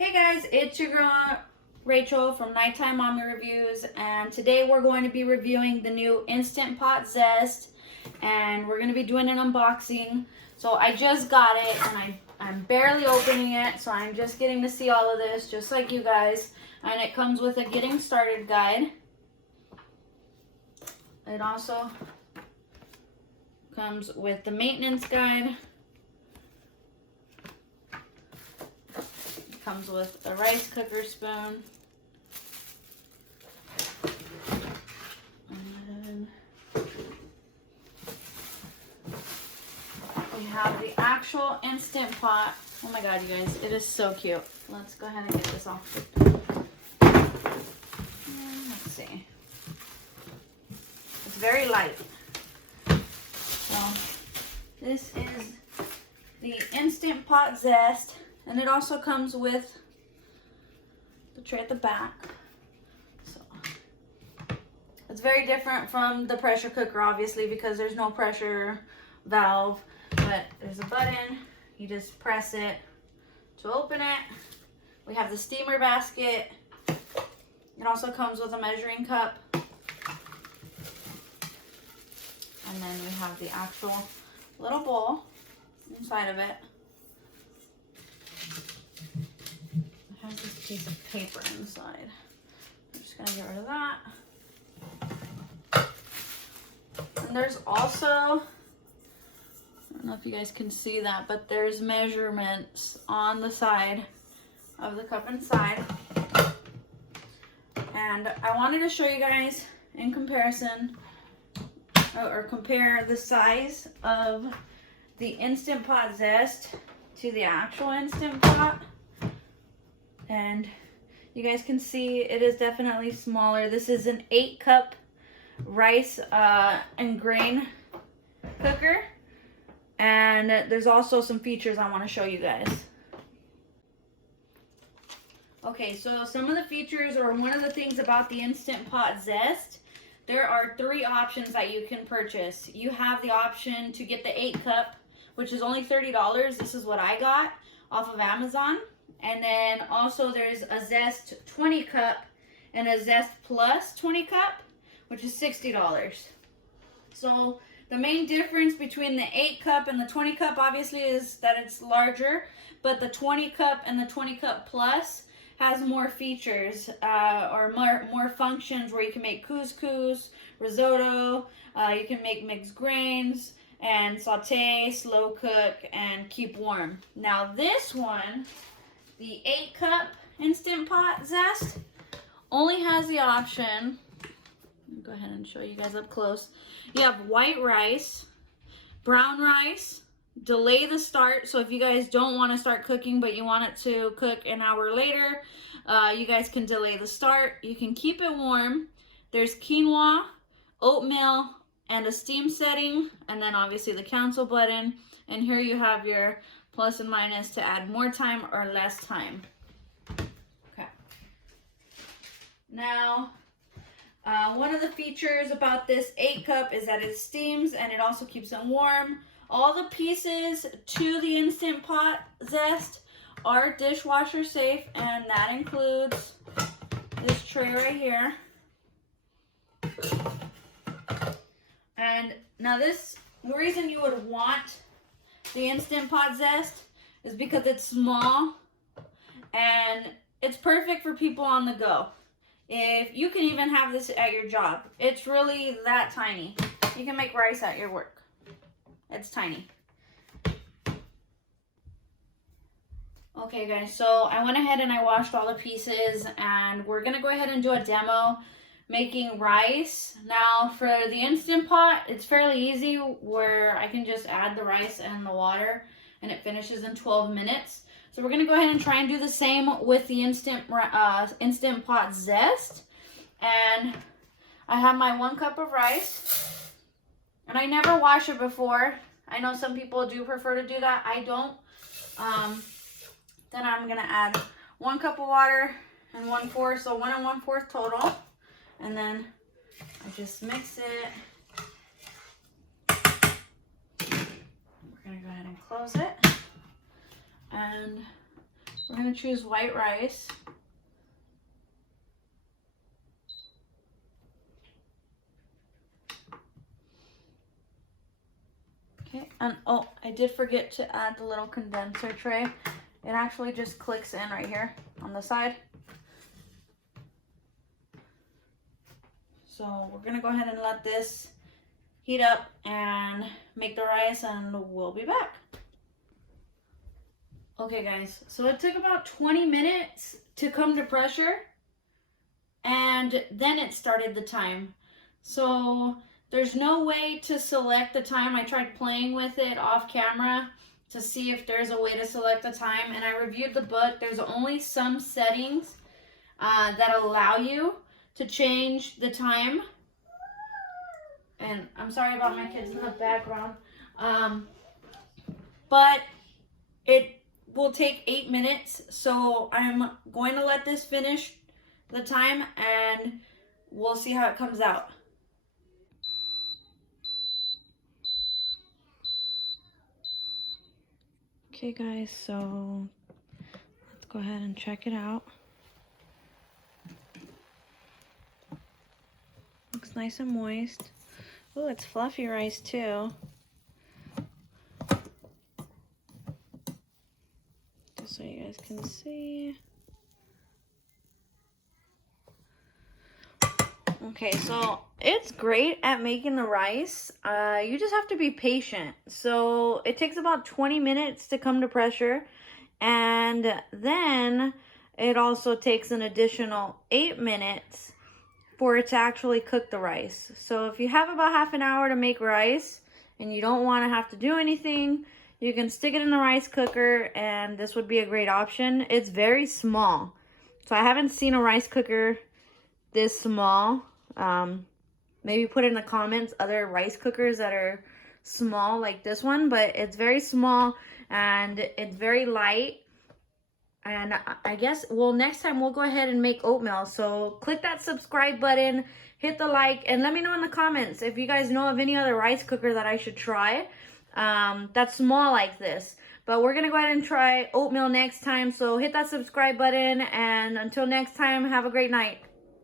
Hey guys, it's your girl Rachel from Nighttime Mommy Reviews, and today we're going to be reviewing the new Instant Pot Zest, and we're going to be doing an unboxing. So I just got it, and I'm barely opening it, so I'm just getting to see all of this, just like you guys. And it comes with a getting started guide. It also comes with the maintenance guide. Comes with a rice cooker spoon. And then we have the actual Instant Pot. Oh my god, you guys, it is so cute. Let's go ahead and get this off. Let's see. It's very light. So this is the Instant Pot Zest. And it also comes with the tray at the back. So it's very different from the pressure cooker, obviously, because there's no pressure valve. But there's a button. You just press it to open it. We have the steamer basket. It also comes with a measuring cup. And then we have the actual little bowl inside of it. This piece of paper inside. I'm just gonna get rid of that. And there's also, I don't know if you guys can see that, but there's measurements on the side of the cup inside. And I wanted to show you guys in comparison, or compare the size of the Instant Pot Zest to the actual Instant Pot. And you guys can see it is definitely smaller. This is an 8-cup rice and grain cooker. And there's also some features I want to show you guys. Okay, so some of the features, or one of the things about the Instant Pot Zest, there are 3 options that you can purchase. You have the option to get the 8-cup, which is only $30. This is what I got off of Amazon. And then also there's a Zest 20 cup and a Zest Plus 20 cup, which is $60. So the main difference between the 8 cup and the 20 cup obviously is that it's larger, but the 20 cup and the 20 cup Plus has more features or more functions, where you can make couscous, risotto, you can make mixed grains and saute, slow cook, and keep warm. Now this one, the 8-cup Instant Pot Zest, only has the option, I'll go ahead and show you guys up close. You have white rice, brown rice, delay the start. So if you guys don't want to start cooking, but you want it to cook an hour later, you guys can delay the start. You can keep it warm. There's quinoa, oatmeal, and a steam setting, and then obviously the cancel button. And here you have your plus and minus to add more time or less time. Okay. Now, one of the features about this 8-cup is that it steams and it also keeps it warm. All the pieces to the Instant Pot Zest are dishwasher safe, and that includes this tray right here. And now the reason you would want the Instant Pot Zest is because it's small and it's perfect for people on the go. If you can even have this at your job, it's really that tiny. You can make rice at your work. It's tiny. Okay guys, so I went ahead and I washed all the pieces, and we're gonna go ahead and do a demo making rice. Now for the Instant Pot, it's fairly easy, where I can just add the rice and the water and it finishes in 12 minutes. So we're gonna go ahead and try and do the same with the Instant Pot Zest. And I have my 1 cup of rice, and I never wash it before. I know some people do prefer to do that. I don't. Then I'm gonna add 1 cup of water and 1/4, so 1 1/4 total. And then I just mix it. We're gonna go ahead and close it. And We're gonna choose white rice. Okay, and oh, I did forget to add the little condenser tray. It actually just clicks in right here on the side. So we're gonna go ahead and let this heat up and make the rice, and we'll be back. Okay guys, so it took about 20 minutes to come to pressure, and then it started the time. So there's no way to select the time. I tried playing with it off camera to see if there's a way to select the time, and I reviewed the book. There's only some settings that allow you to change the time. And I'm sorry about my kids in the background. But it will take 8 minutes. So I'm going to let this finish the time and we'll see how it comes out. Okay guys, so let's go ahead and check it out. Looks nice and moist. Oh, it's fluffy rice too. Just so you guys can see. Okay, so it's great at making the rice. You just have to be patient. So it takes about 20 minutes to come to pressure. And then it also takes an additional 8 minutes for it to actually cook the rice. So if you have about half an hour to make rice and you don't want to have to do anything, you can stick it in the rice cooker, and this would be a great option. It's very small. So I haven't seen a rice cooker this small. Maybe put in the comments other rice cookers that are small like this one, but it's very small and it's very light. And I guess, well, next time we'll go ahead and make oatmeal. So click that subscribe button, hit the like, and let me know in the comments if you guys know of any other rice cooker that I should try that's small like this. But we're going to go ahead and try oatmeal next time. So hit that subscribe button, and until next time, have a great night.